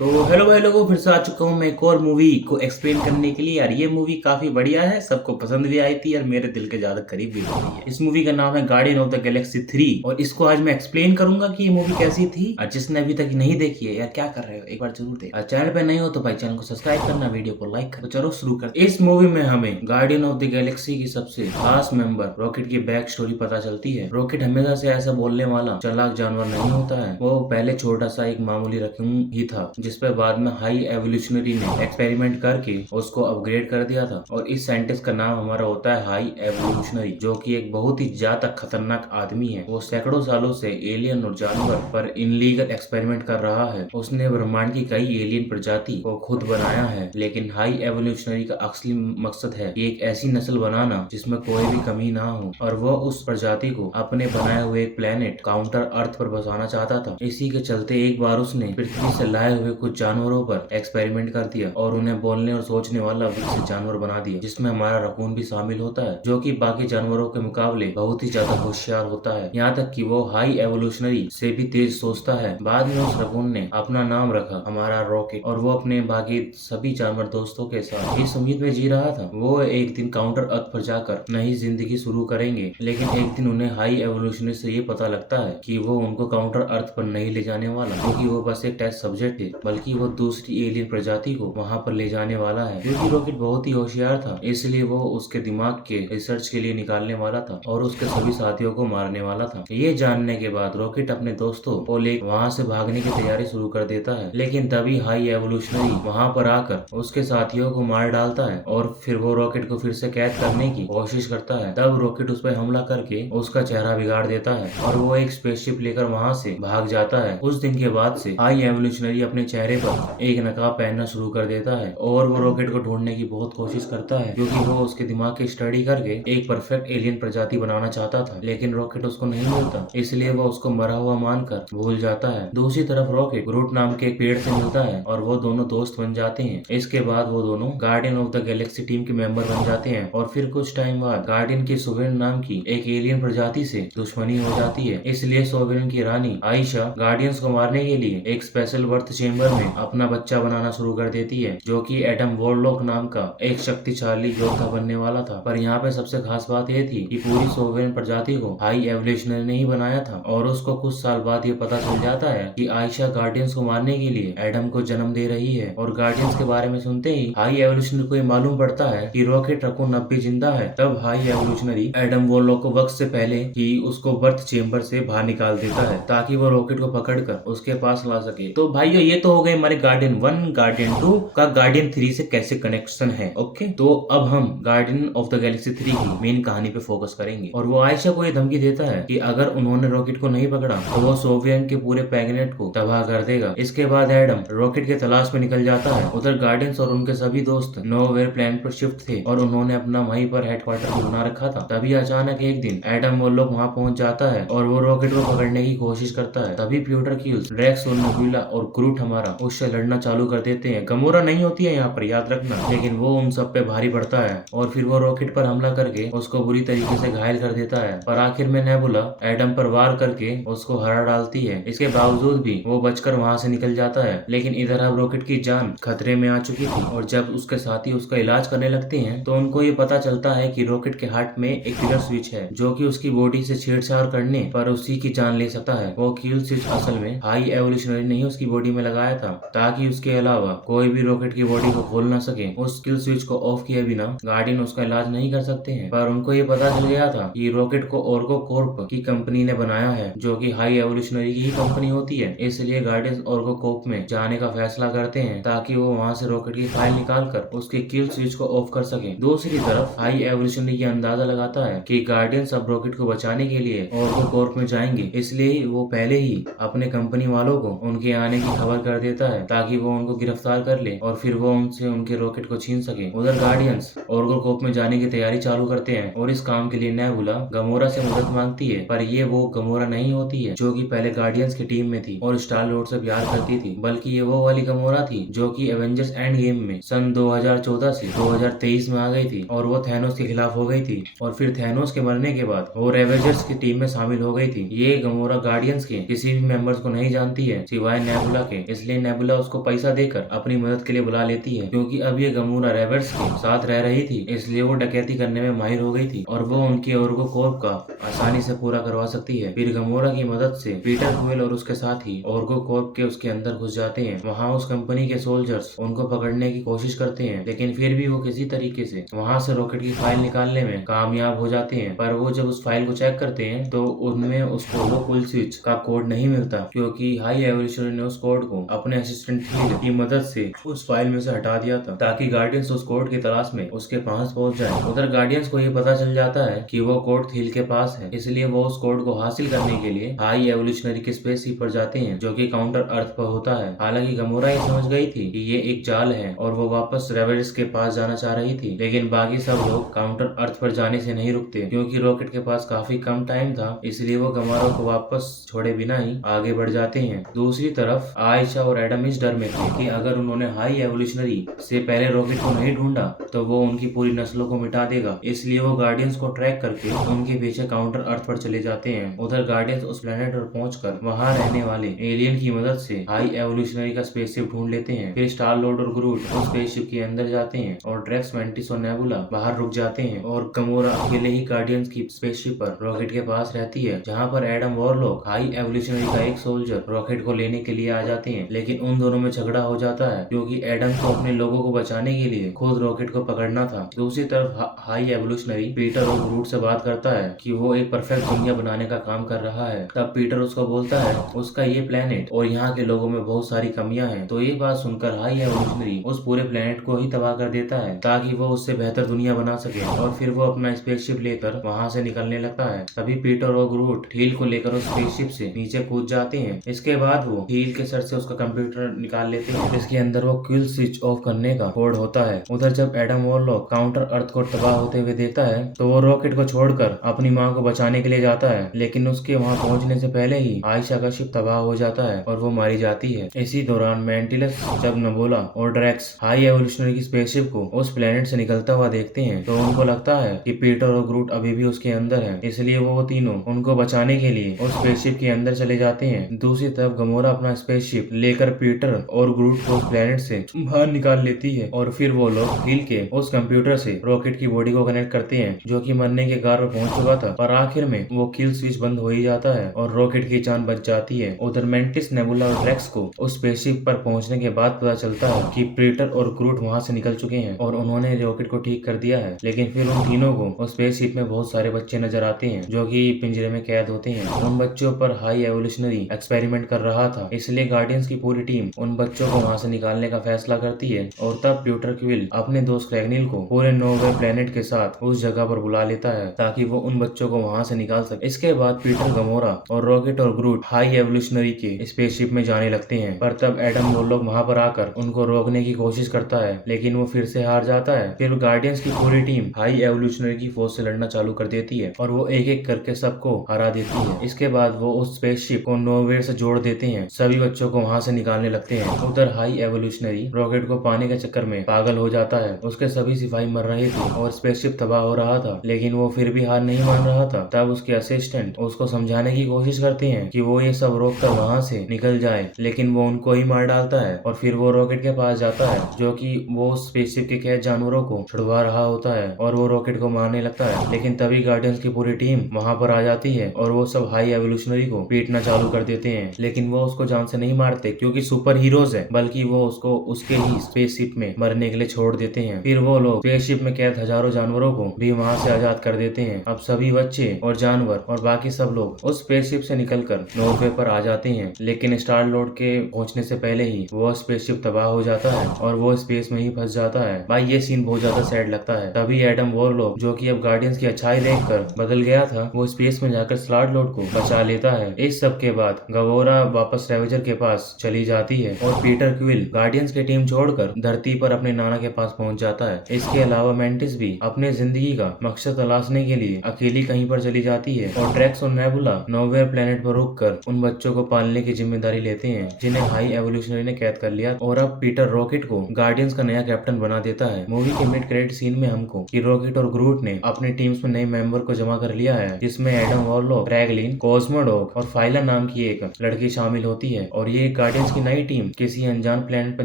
तो हेलो भाई लोगों, फिर से आ चुका हूँ मैं एक और मूवी को एक्सप्लेन करने के लिए। यार ये मूवी काफी बढ़िया है, सबको पसंद भी आई थी और मेरे दिल के ज्यादा करीब भी हो गई है। इस मूवी का नाम है गार्डियन ऑफ द गैलेक्सी 3 और इसको आज मैं एक्सप्लेन करूंगा कि ये मूवी कैसी थी। और जिसने अभी तक नहीं देखी है, यार क्या कर रहे हो, एक बार जरूर देख। चैनल पे नहीं हो तो भाई चैनल को सब्सक्राइब करना, वीडियो को लाइक करना। तो चलो शुरू कर। इस मूवी में हमें गार्डियन ऑफ द गैलेक्सी की सबसे खास मेंबर रॉकेट की बैक स्टोरी पता चलती है। रॉकेट हमेशा से ऐसा बोलने वाला चालाक जानवर नहीं होता है। वो पहले छोटा सा एक मामूली रकून ही था, जिसपे बाद में हाई एवोल्यूशनरी ने एक्सपेरिमेंट करके उसको अपग्रेड कर दिया था। और इस साइंटिस्ट का नाम हमारा होता है हाई एवोल्यूशनरी, जो कि एक बहुत ही ज्यादा खतरनाक आदमी है। वो सैकड़ों सालों से एलियन और जानवर पर इनलीगल एक्सपेरिमेंट कर रहा है। उसने ब्रह्मांड की कई एलियन प्रजाति को खुद बनाया है, लेकिन हाई एवोल्यूशनरी का असली मकसद है कि एक ऐसी नस्ल बनाना जिसमें कोई भी कमी ना हो, और वो उस प्रजाति को अपने बनाए हुए एक प्लेनेट काउंटर अर्थ पर बसाना चाहता था। इसी के चलते एक बार उसने पृथ्वी से लाए हुए कुछ जानवरों पर एक्सपेरिमेंट कर दिया और उन्हें बोलने और सोचने वाला विकसित जानवर बना दिया, जिसमें हमारा रकून भी शामिल होता है, जो कि बाकी जानवरों के मुकाबले बहुत ही ज्यादा होशियार होता है। यहाँ तक कि वो हाई एवोल्यूशनरी से भी तेज सोचता है। बाद में उस रकून ने अपना नाम रखा हमारा रॉकेट, और वो अपने बाकी सभी जानवर दोस्तों के साथ इस उम्मीद में जी रहा था वो एक दिन काउंटर अर्थ पर जाकर नई जिंदगी शुरू करेंगे। लेकिन एक दिन उन्हें हाई एवोल्यूशनरी से ये पता लगता है कि वो उनको काउंटर अर्थ पर नहीं ले जाने वाला, क्योंकि वो बस एक टेस्ट सब्जेक्ट है, बल्कि वो दूसरी एलियन प्रजाति को वहां पर ले जाने वाला है। क्योंकि रॉकेट बहुत ही होशियार था, इसलिए वो उसके दिमाग के रिसर्च के लिए निकालने वाला था और उसके सभी साथियों को मारने वाला था। ये जानने के बाद रॉकेट अपने दोस्तों को लेकर वहाँ से भागने की तैयारी शुरू कर देता है। लेकिन तभी हाई एवोल्यूशनरी वहाँ पर आकर उसके साथियों को मार डालता है और फिर वो रॉकेट को फिर से कैद करने की कोशिश करता है। तब रॉकेट उस पर हमला करके उसका चेहरा बिगाड़ देता है और वो एक स्पेसशिप लेकर वहाँ से भाग जाता है। उस दिन के बाद से हाई एवोल्यूशनरी अपने चेहरे पर एक नकाब पहनना शुरू कर देता है और वो रॉकेट को ढूंढने की बहुत कोशिश करता है, क्योंकि वो उसके दिमाग की स्टडी करके एक परफेक्ट एलियन प्रजाति बनाना चाहता था। लेकिन रॉकेट उसको नहीं मिलता, इसलिए वो उसको मरा हुआ मानकर भूल जाता है। दूसरी तरफ रॉकेट ग्रूट नाम के एक पेड़ से मिलता है और वो दोनों दोस्त बन जाते हैं। इसके बाद वो दोनों guardian of the Galaxy team के मेंबर बन जाते हैं और फिर कुछ टाइम बाद गार्डियन की सोवेरेन नाम की एक एलियन प्रजाति से दुश्मनी हो जाती है। इसलिए सोवेरेन की रानी आयशा गार्डियंस को मारने के लिए एक स्पेशल बर्थ चेम्बर में अपना बच्चा बनाना शुरू कर देती है, जो कि एडम वॉरलॉक नाम का एक शक्तिशाली योद्धा बनने वाला था। पर यहाँ पे सबसे खास बात यह थी कि पूरी सोवेरेन प्रजाति को हाई एवोल्यूशनरी ने ही बनाया था। और उसको कुछ साल बाद ये पता चल जाता है कि आयशा गार्डियंस को मारने के लिए एडम को जन्म दे रही है। और गार्डियंस के बारे में सुनते ही हाई एवोल्यूशनरी को ये मालूम पड़ता है कि रॉकेट रकून अब भी जिंदा है। तब हाई एवोल्यूशनरी एडम वॉरलॉक को वक्त से पहले ही उसको बर्थ चेम्बर से बाहर निकाल देता है, ताकि वो रॉकेट को पकड़कर उसके पास ला सके। तो भाइयों, ये तो हो गए हमारे गार्डियन 1, गार्डियन 2 का गार्डियन 3 से कैसे कनेक्शन है। ओके, तो अब हम गार्डियन ऑफ द गैलेक्सी 3 की मेन कहानी पे फोकस करेंगे। और वो आयशा को ये धमकी देता है कि अगर उन्होंने रॉकेट को नहीं पकड़ा तो वो सोवियन के पूरे पैगनेट को तबाह कर देगा। इसके बाद एडम रॉकेट के तलाश में निकल जाता है। उधर गार्डियंस और उनके सभी दोस्त नोवेयर प्लेनेट पर शिफ्ट थे और उन्होंने अपना वहीं पर हेडक्वार्टर बना रखा था। तभी अचानक एक दिन एडम वो लोग वहाँ पहुंच जाता है और वो रॉकेट को पकड़ने की कोशिश करता है। तभी प्यूटर क्यूल्स, ड्रैक्स और नेबुला और ग्रूट हमारा उससे लड़ना चालू कर देते हैं। गमोरा नहीं होती है यहाँ पर, याद रखना, लेकिन वो उन सब पे भारी पड़ता है और फिर वो रॉकेट पर हमला करके उसको बुरी तरीके से घायल कर देता है। पर आखिर में नेबुला एडम पर वार करके उसको हरा डालती है। इसके बावजूद भी वो बचकर वहाँ से निकल जाता है। लेकिन इधर अब रॉकेट की जान खतरे में आ चुकी थी और जब उसके साथी उसका इलाज करने लगते हैं तो उनको ये पता चलता है कि रॉकेट के हार्ट में एक किलर स्विच है, जो कि उसकी बॉडी से छेड़छाड़ करने पर उसी की जान ले सकता है। वो किल स्विच असल में हाई एवोल्यूशनरी ने ही उसकी बॉडी में लगाया था, ताकि उसके अलावा कोई भी रॉकेट की बॉडी को खोल ना सके। उस किल स्विच को ऑफ किए बिना गार्डियन उसका इलाज नहीं कर सकते हैं। पर उनको ये पता चल गया था कि रॉकेट को ऑर्गो कॉर्प की कंपनी ने बनाया है, जो कि हाई एवोल्यूशनरी की ही कंपनी होती है। इसलिए गार्डियंस ऑर्गो कॉर्प में जाने का फैसला करते हैं, ताकि वो वहाँ से रॉकेट की फाइल निकाल कर उसके किल स्विच को ऑफ कर सके। दूसरी तरफ हाई एवोल्यूशनरी ये अंदाजा लगाता है कि गार्डियंस अब रॉकेट को बचाने के लिए ऑर्गो कॉर्प में जाएंगे, इसलिए वो पहले ही अपने कंपनी वालों को उनके आने की खबर कर देता है, ताकि वो उनको गिरफ्तार कर ले और फिर वो उनसे उनके रॉकेट को छीन सके। उधर गार्डियंस ऑर्गो कॉर्प में जाने की तैयारी चालू करते हैं और इस काम के लिए नेबुला गमोरा से मदद मांगती है। पर ये वो गमोरा नहीं होती है जो कि पहले गार्डियंस की टीम में थी और स्टार लॉर्ड से प्यार करती थी, बल्कि ये वो वाली गमोरा थी जो कि एवेंजर्स एंड गेम में सन 2014 से 2023 में आ गई थी और वो थैनोस के खिलाफ हो गई थी। और फिर थैनोस के मरने के बाद वो रेवेंजर्स की टीम में शामिल हो गई थी। ये गमोरा गार्डियंस के किसी भी मेंबर्स को नहीं जानती है सिवाय नेबुला के, इसलिए नेबुला उसको पैसा देकर अपनी मदद के लिए बुला लेती है, क्योंकि अब ये गमोरा रेवर्स के साथ रह रही थी, इसलिए वो डकैती करने में माहिर हो गई थी और वो उनकी ओर्गो कॉर्प का आसानी से पूरा करवा सकती है। फिर गमोरा की मदद से पीटर क्विल और उसके साथी ओर्गो कॉर्प के उसके अंदर घुस जाते हैं। वहाँ उस कंपनी के सोल्जर्स उनको पकड़ने की कोशिश करते हैं, लेकिन फिर भी वो किसी तरीके से वहाँ से रॉकेट की फाइल निकालने में कामयाब हो जाते हैं। पर वो जब उस फाइल को चेक करते हैं तो उनमें उसको वो पुल स्विच का कोड नहीं मिलता, क्योंकि हाई एवोल्यूशनरी ने उस कोड को अपने असिस्टेंट थील की मदद से उस फाइल में से हटा दिया था, ताकि गार्डियंस उस कोड की तलाश में उसके पास पहुंच जाए। उधर गार्डियंस को ये पता चल जाता है कि वो कोड थील के पास है, इसलिए वो उस कोड को हासिल करने के लिए हाई एवोल्यूशनरी के स्पेसशिप पर जाते हैं, जो कि काउंटर अर्थ पर होता है। हालांकि गमोरा ये समझ गई थी कि ये एक जाल है और वो वापस रेवेरिस के पास जाना चाह रही थी, लेकिन बाकी सब लोग काउंटर अर्थ पर जाने से नहीं रुकते, क्योंकि रॉकेट के पास काफी कम टाइम था, इसलिए वो गमोरा को वापस छोड़े बिना ही आगे बढ़ जाते हैं। दूसरी तरफ आयशा और एडम इस डर में थे कि अगर उन्होंने हाई एवोल्यूशनरी से पहले रॉकेट को नहीं ढूंढा तो वो उनकी पूरी नस्लों को मिटा देगा, इसलिए वो गार्डियंस को ट्रैक करके उनके पीछे काउंटर अर्थ पर चले जाते हैं। उधर गार्डियंस उस प्लेनेट पर पहुंचकर वहां रहने वाले एलियन की मदद से हाई एवोल्यूशनरी का स्पेसशिप ढूंढ लेते हैं। फिर स्टार लॉर्ड और ग्रूट उस स्पेसशिप के अंदर जाते हैं और ड्रेक्स, मेंटिस और नेबुला बाहर रुक जाते हैं और गमोरा अकेले ही गार्डियंस की स्पेसशिप पर रॉकेट के पास रहती है, जहाँ पर एडम वॉरलॉक हाई एवोल्यूशनरी का एक सोल्जर रॉकेट को लेने के लिए आ जाते हैं। लेकिन उन दोनों में झगड़ा हो जाता है, क्योंकि एडम को अपने लोगों को बचाने के लिए खुद रॉकेट को पकड़ना था। दूसरी तरफ हाई एवोल्यूशनरी पीटर और ग्रूट से बात करता है कि वो एक परफेक्ट दुनिया बनाने का काम कर रहा है। तब पीटर उसको बोलता है उसका ये प्लेनेट और यहाँ के लोगों में बहुत सारी कमियां हैं। तो ये बात सुनकर हाई एवोल्यूशनरी उस पूरे प्लेनेट को ही तबाह कर देता है, ताकि वो उससे बेहतर दुनिया बना सके, और फिर वो अपना स्पेसशिप लेकर वहाँ से निकलने लगता है। तभी पीटर और ग्रूट हील को लेकर उस स्पेसशिप से नीचे कूद जाते हैं। इसके बाद वो हील के सर से उसका कंप्यूटर निकाल लेते हैं, जिसके अंदर वो क्विल स्विच ऑफ करने का कोड होता है। उधर जब एडम वॉरलॉक काउंटर अर्थ को तबाह होते हुए देखता है तो वो रॉकेट को छोड़कर अपनी माँ को बचाने के लिए जाता है, लेकिन उसके वहाँ पहुँचने से पहले ही आयशा का शिप तबाह हो जाता है और वो मारी जाती है। इसी दौरान मेंटिलस जब नेबुला और ड्रैक्स हाई एवोल्यूशनरी की स्पेसशिप को उस प्लेनेट से निकलता हुआ देखते हैं तो उनको लगता है कि पीटर और ग्रूट अभी भी उसके अंदर हैं, इसलिए वो तीनों उनको बचाने के लिए उस स्पेसशिप के अंदर चले जाते हैं। दूसरी तरफ गमोरा अपना स्पेसशिप लेकर पीटर और ग्रूट को उस प्लेनेट से बाहर निकाल लेती है और फिर वो लोग हील के उस कंप्यूटर से रॉकेट की बॉडी को कनेक्ट करते हैं, जो कि मरने के गार पर पहुंच चुका था, और आखिर में वो किल स्विच बंद हो ही जाता है और रॉकेट की जान बच जाती है। उधर मेंटिस, नेबुला और ड्रैक्स को उस स्पेसशिप पर पहुंचने के बाद पता चलता है कि पीटर और ग्रूट वहां से निकल चुके हैं और उन्होंने रॉकेट को ठीक कर दिया है। लेकिन फिर उन तीनों को उस स्पेसशिप में बहुत सारे बच्चे नजर आते हैं, जो कि पिंजरे में कैद होते हैं। उन बच्चों पर हाई एवोल्यूशनरी एक्सपेरिमेंट कर रहा था, इसलिए गार्डियंस की पूरी टीम उन बच्चों को वहां से निकालने का फैसला करती है। और तब पीटर क्विल अपने दोस्त क्रैगनिल को पूरे नोवे प्लेनेट के साथ उस जगह पर बुला लेता है, ताकि वो उन बच्चों को वहां से निकाल सके। इसके बाद पीटर, गमोरा और रॉकेट और ग्रूट हाई एवोल्यूशनरी के स्पेसशिप में जाने लगते हैं, पर तब एडम वॉरलॉक वहां पर आकर उनको रोकने की कोशिश करता है, लेकिन वो फिर से हार जाता है। फिर गार्डियंस की पूरी टीम हाई एवोल्यूशनरी की फोर्स से लड़ना चालू कर देती है और वो एक एक करके सबको हरा देती है। इसके बाद वो उस स्पेसशिप को नोवेयर से जोड़ देते हैं, सभी बच्चों को वहां से निकालने लगते हैं। उधर हाई एवोल्यूशनरी रॉकेट को पाने के चक्कर में पागल हो जाता है, उसके सभी सिपाही मर रहे थे और स्पेसशिप तबाह हो रहा था, लेकिन वो फिर भी हार नहीं मान रहा था। तब उसके असिस्टेंट उसको समझाने की कोशिश करते हैं कि वो ये सब रोक कर वहाँ से निकल जाए, लेकिन वो उनको ही मार डालता है और फिर वो रॉकेट के पास जाता है, जो कि वो स्पेसशिप के कैद जानवरों को छुड़वा रहा होता है और वो रॉकेट को मारने लगता है। लेकिन तभी गार्डियंस की पूरी टीम वहाँ पर आ जाती है और वो सब हाई एवोल्यूशनरी को पीटना चालू कर देते हैं, लेकिन वो उसको जान से नहीं मारते, क्योंकि सुपर हीरोज है, बल्कि वो उसको उसके ही स्पेसशिप में मरने के लिए छोड़ देते हैं। फिर वो लोग स्पेसशिप में कैद हजारों जानवरों को भी वहाँ से आजाद कर देते हैं। अब सभी बच्चे और जानवर और बाकी सब लोग उस स्पेसशिप से निकलकर नॉर्वे पर आ जाते हैं, लेकिन स्टार लॉर्ड के पहुंचने से पहले ही वो स्पेसशिप तबाह हो जाता है और वो स्पेस में ही फंस जाता है। भाई ये सीन बहुत ज्यादा सैड लगता है। तभी एडम वॉरलॉक, जो कि अब गार्डियंस की अच्छाई देखकर बदल गया था, वो स्पेस में जाकर स्टार लॉर्ड को बचा लेता है। इस सब के बाद गमोरा वापस रेवेजर के पास चली जाती है और पीटर क्विल गार्डियंस की टीम छोड़कर धरती पर अपने नाना के पास पहुंच जाता है। इसके अलावा मेंटिस भी अपने जिंदगी का मकसद तलाशने के लिए अकेली कहीं पर चली जाती है और ड्रैक्स और नेबुला नोवेयर प्लेनेट पर रुककर उन बच्चों को पालने की जिम्मेदारी लेते हैं, जिन्हें हाई एवोल्यूशनरी ने कैद कर लिया। और अब पीटर रॉकेट को गार्डियंस का नया कैप्टन बना देता है। मूवी के मिड क्रेडिट सीन में हमको कि रॉकेट और ग्रूट ने अपनी टीम्स में नए मेंबर को जमा कर लिया है, जिसमें एडम वॉरलॉक, क्रैगलिन, कॉस्मोडॉग और फाइला नाम की एक लड़की शामिल होती है और ये गार्डियंस गार्डियंस की नई टीम किसी अनजान प्लेनेट पर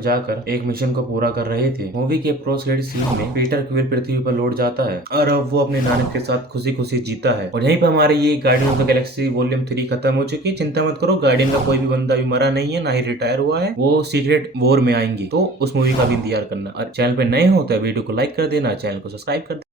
जाकर एक मिशन को पूरा कर रहे थे। मूवी के पोस्ट क्रेडिट सीन में पीटर क्विल पृथ्वी पर लौट जाता है और अब वो अपने नानक के साथ खुशी खुशी जीता है। और यहीं पर हमारे ये guardian of the Galaxy volume 3 खत्म हो चुकी है। चिंता मत करो, गार्डियन का कोई भी बंदा भी मरा नहीं है, ना ही रिटायर हुआ है। वो सीक्रेट वॉर में आएंगी, तो उस मूवी का भी इंतजार करना। और चैनल पे नए हो तो वीडियो को लाइक कर देना, चैनल को सब्सक्राइब कर देना।